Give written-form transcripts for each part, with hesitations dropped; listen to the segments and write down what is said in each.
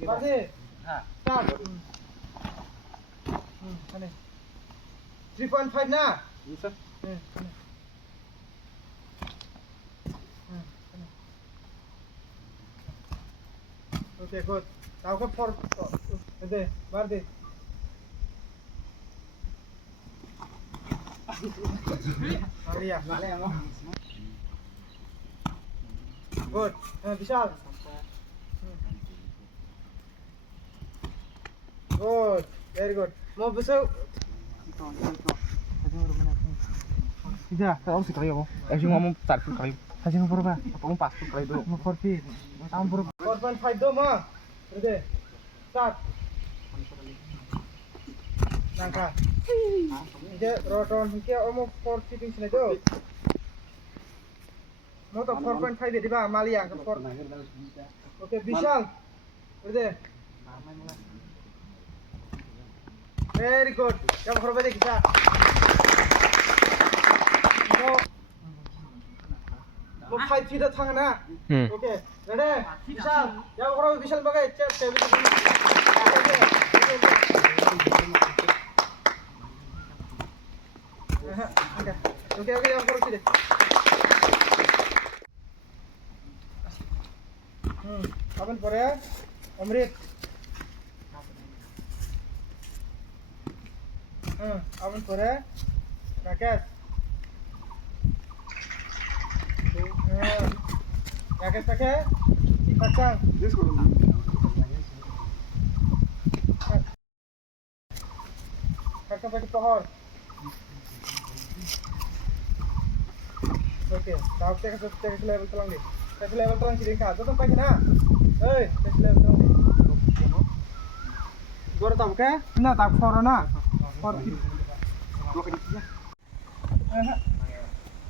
Berarti. Start. 3.5 na. Yes, sir. Okay, good. Now go for Ade, Bardi. Maria. Good. Vishal. Good. Very good. Mau besok. Tidak, tahu sih kali ya, Bang. Sih ngomong 4 kali. Kasih nomor berapa? Apa ngomong 4 kali dulu. Nomor 4 feet. Tahun berapa? 4.5 do mah. Ready. Start. Nangka. Ini roton ini almost 4 feet ini sini do. Mau tak 4.5 di bawah Malia ke 4. Oke, Vishal. Ready. Very good. Yang hormat kita. Mau 5 feet thang na. Okay. Ready? Vishal. Yang hormat Vishal bagai cep cep. Okay, yang hormat sini. Kapan pore? Amrit. Kapan pore? Rakesh. Rakesh pakai? Kacang. Kacang pakai pohon. Oke, tahu cek level telang deh. Cek level telang sini kah? Tuh pakai na. Hei, cek level telang deh. Gua tahu ke? Nah, tahu corona.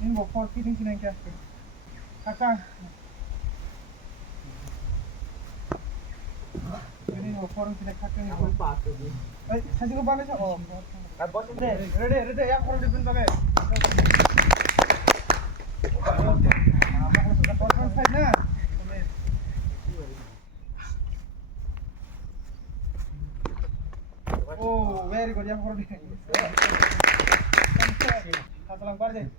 Ini mau 4 feet ini sini kah? Kacang. Ini mau 4 feet kacang. Saji ko ba na siya? Oh. Ready. Yang kurang dipin pakai. Na. Oh, very good. Yang kurang dipin. Satu langkah deh.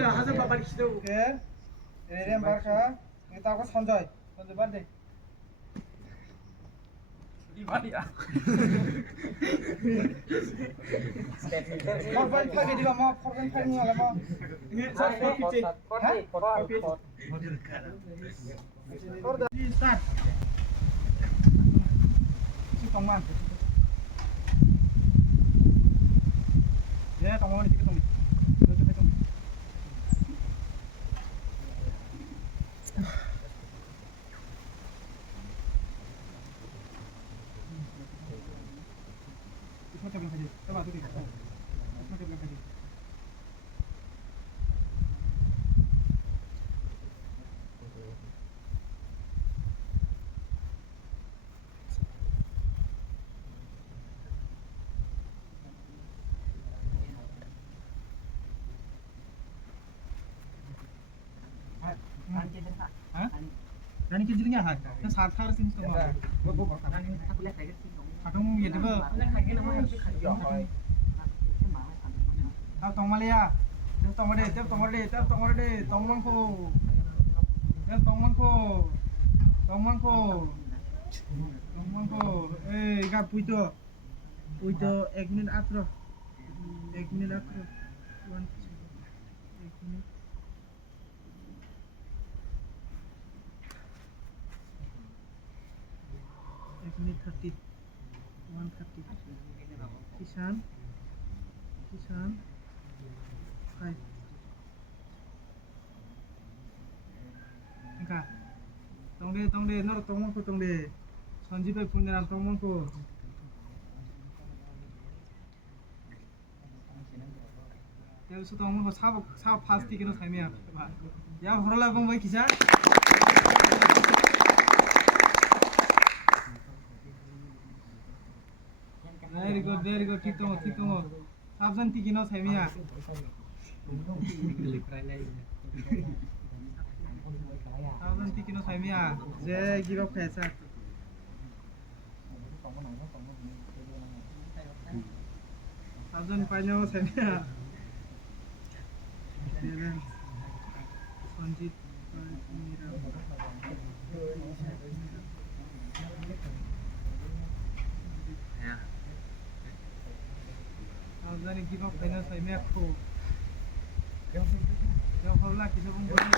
하자 바바리 시도 오케이. 이래면 바르카. 이따 거 선조이. 선조 받대. 이 말이야. 퍼번 파게 디가 뭐 퍼번 파는 거 알아 이게 자 피치. 거다. 스타트. 시동만. Ya, tolong ini kita tunggu. Kita tunggu. Kita coba lagi. Coba tuh kita. Kita coba lagi. Rani ke jilnya ha. Ke saat har sing to. Kadang ye debe. Tong Malia. Tong mangko. Ga puito. 1 minute atro. 1 minute atro. 1 minute. 1 minute 30. 1:30. Kisan. Hai. Engka. Tongde, nor tongmangko tongde. Sanjibai punderam tongmangko. 여기서 tongmangko 사업 파스틱이나 삶이야. 야, 호랄라 봉바이 기산. Very good. ठीक तो साफ संती किनो semiya Thousand ki kino sai mia. Je give up kaisa. Thousand paino sai mia. Sanjit Thousand give up kaino sai mia ko. Jauh kau lah kita pun boleh.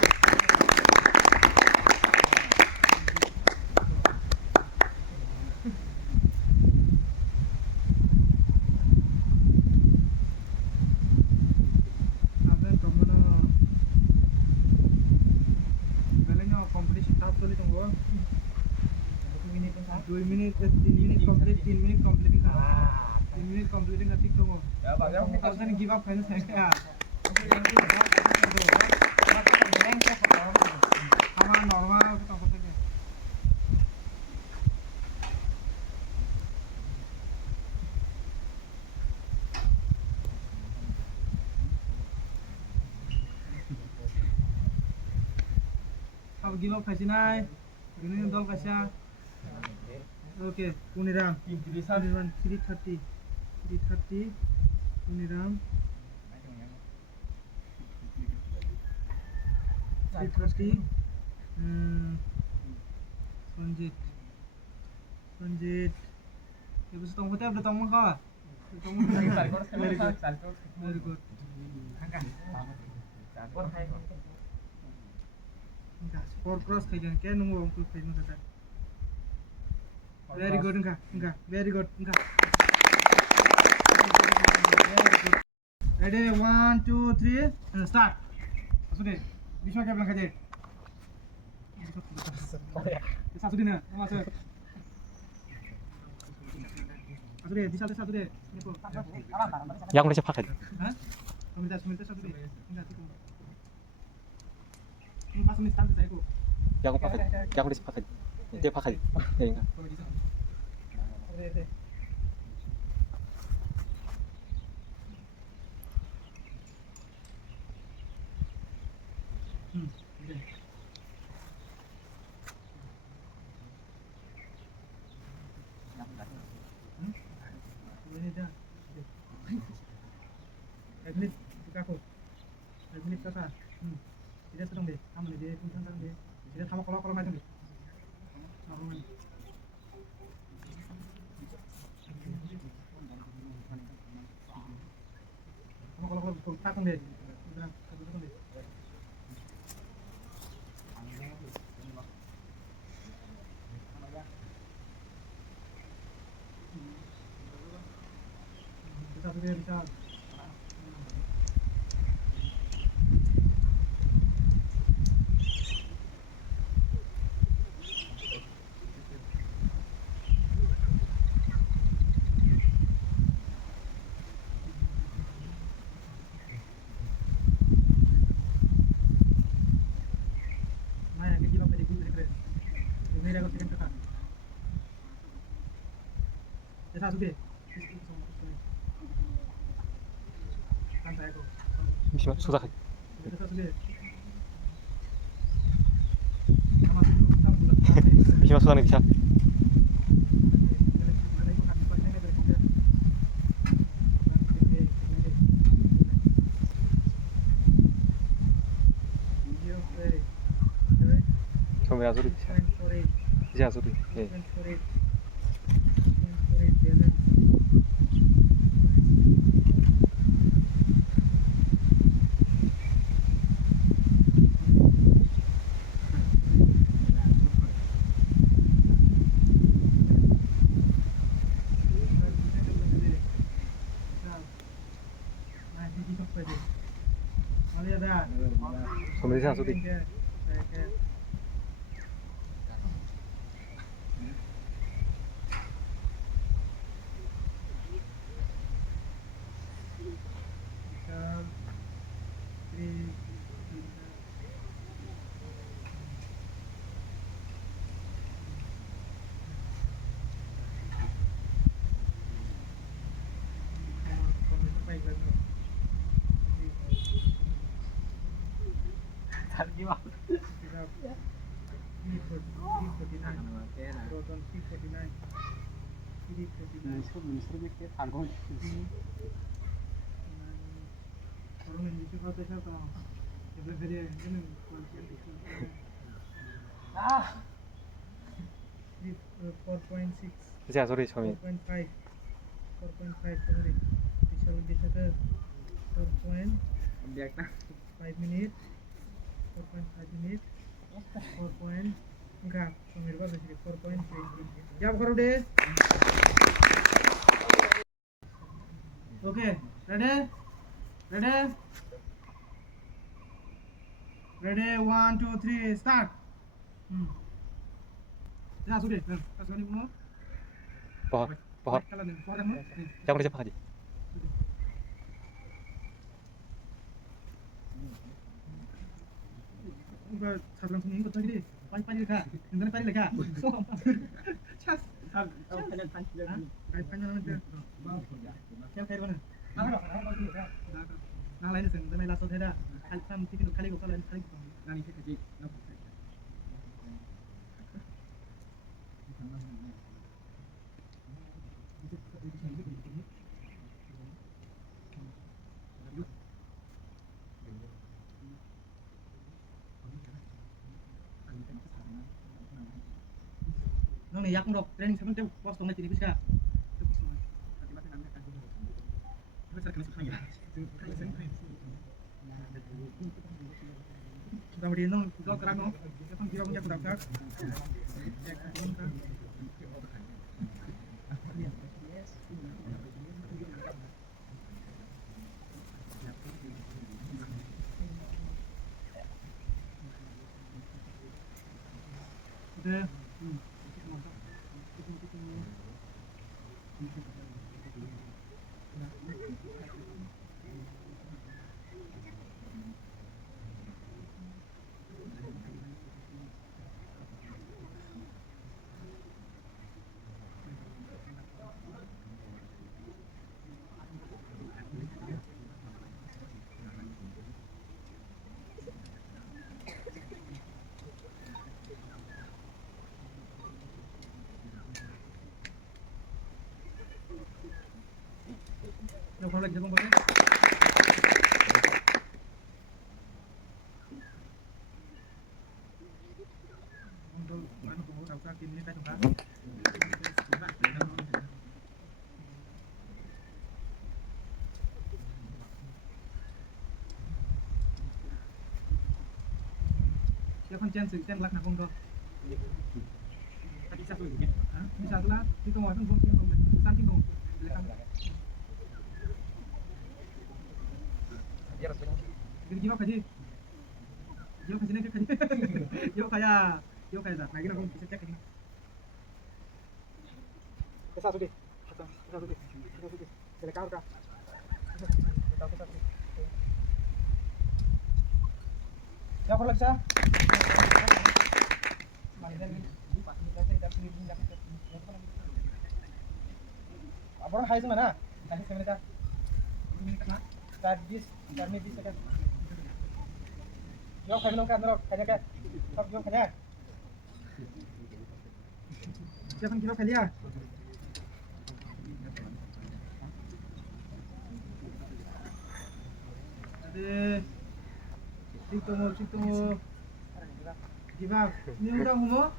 Abang kamu na, kalau ni competition tak boleh tunggu. 2 minit, 3 minit complete, 3 minit completing kan. 3 minit completing kan tik tunggu. Thousand give up kaino saya. Sama normal kita angkat aja. अब give up खाइছি নাই ini dol kaisa oke Kuniram 330 Kuniram 330 Sanjit ya bisa tong hotel udah tong kah very good enggak sport cross kayak kayak nunggu untuk kayak nunggu very good enggak very good enggak ready 1 2 3 start masuk deh bisa kayak bilang aja satu deh masuk deh bisa satu deh yang udah sepakat. hah komunitas satu deh enggak itu ini pas menit santai saya kok yang pakai, yang udah sepakat. Dia pakai. Ya enggak. Ini dah. Admit buka aku. Admit kata. Tidak sedang deh. Kamu deh, pun sedang deh. Tidak sama kalau macam deh. Kamu kalau takkan deh. Udah, takkan deh. Satu dia bisa. Mana yang kita pakai di keren. Ini dia kau tekan. Satu deh. Santai aku. 잠시만 소다. satu deh. Sama itu kita bulat. 잠시만 소다는 bisa. 처음에 아소리 bisa. 이제 아소리. 예. Kemudian asobi. Give up. 349. Proton 349. 349. Orang yang bisa kau tesar tau. Coba kerja ini kualitas itu. 4.6. 자, 소리 처음에 4.5. 4.5 sorry. Visual indicator 4.5 minutes. 4.5 minutes. 4. Enggak, pemirsa berarti 4.3. Jawab karo deh. Oke, ready? Ready, 1, 2, 3, start. Ya sudah, pas gani mo. pohon Kalau nih, pohon mo. jangan udah cepat aja Udah sadrang sini ikut lagi deh. Pani ka. Indra pani ka. So. Chas. Ay pani naman dyan. Kaya kayo na. Nah lain sih, tapi langsung ada. Kan TV kali gua kalau kali gua. Nani sih kaji. Nong nih, aku training sebentar bos tunggu sini bisa. Sudah beri nong, kau terang nong, kita kira punya daftar. Udah. Jauh lagi jauh boleh. Untuk anu kamu daftar tim ini kan juga. Siapa chance lak nak kong to. Bisa tuh. Bisa tuh lah. Itu mau kan kong samping kong. Jadi gimana kaji? Yo kaji nih kaji. Yo kayak dah. Lagi nak bisa cek ini. Bisa sudah. Selekar kah? Ya kalau bisa. Abang hai mana? Kasih semenita. Tadis, kami bisa kan? Yo kami nongkat merok, kanya kan? Kau yo kanya. Siapa kilo kali ya? Ada, situ mau. Gimana? Ini udah mau?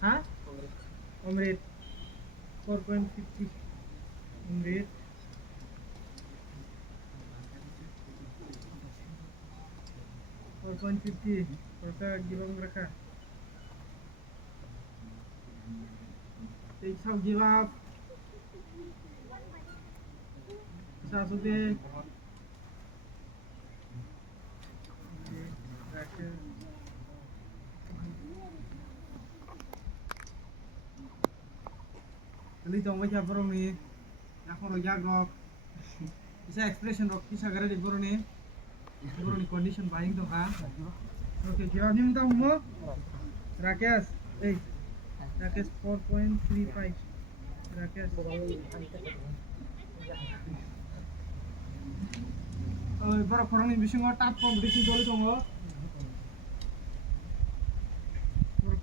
Hah? Omrit 4.50 Omrit 4.50 Persa gibang mereka. Take some give up. Bisa sudah. Kali jom baca baru ni, aku rojak rok, bisa expression rok, bisa gara di baru ni condition buying tu kan? Oke, jawab ni minta umur, Rakesh, Rakesh 4.35, Rakesh. Baru korang ni bising orang tap competition dulu tu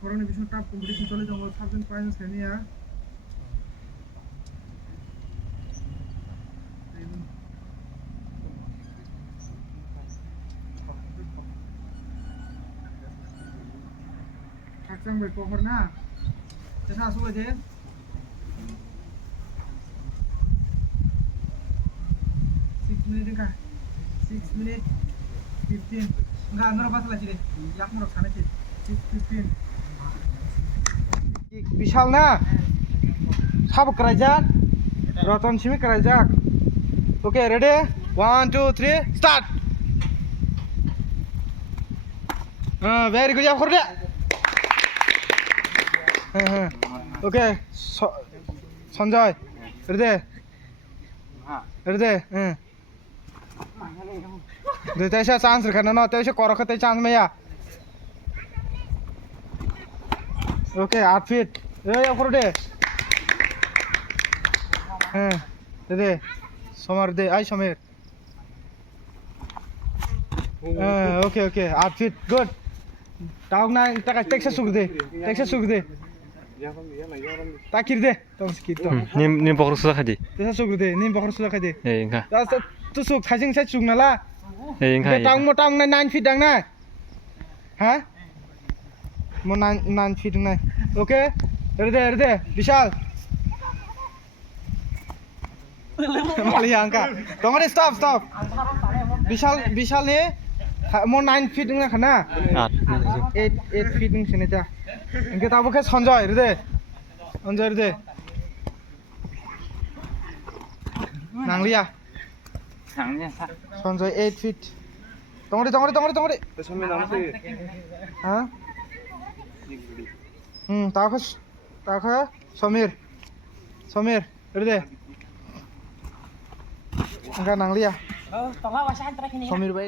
Boroni bisu tap competition chole tongo sabjun final seniya. Kakang bai pohor na. Tesa asu aje. 6 minute ka. 6 minute 15. Enggak, nora pas lagi deh. Yak nora sana sih. 6:15. Vishal না সব করাইজাক রতন সিমি করাইজাক okay ready 1 2 3 start very good করে দে okay Sanjay ready ready তেইশে chance রেখানো না তেইশে করখতে চান্স মেয়া ওকে 8 ফিট এই উপরে দে দে সমর দে আই Samir okay okay 8 feet good তাও না টাকা টেক্সা সুখ দে তাকির দে তুমি স্কিট তো 님 버그로 수락하지. তেসা সুখ দে নিম বখর সুখ দে 예, 인가. tu সুখ থাইজিং সাই সুখ নালা 예, 인가. টাং মো টাং 9 ফিট ডাং না হ্যাঁ mo 9 feet na okay erde vishal mali angka tongare stop vishal ne mo 9 feet na khana 8 feet ning sene ta inke tabo ke sanjay erde nanglia sanjay 8 feet tongare সময় নামছে ha তাকে Samir ready enggak nanglia Samir ভাই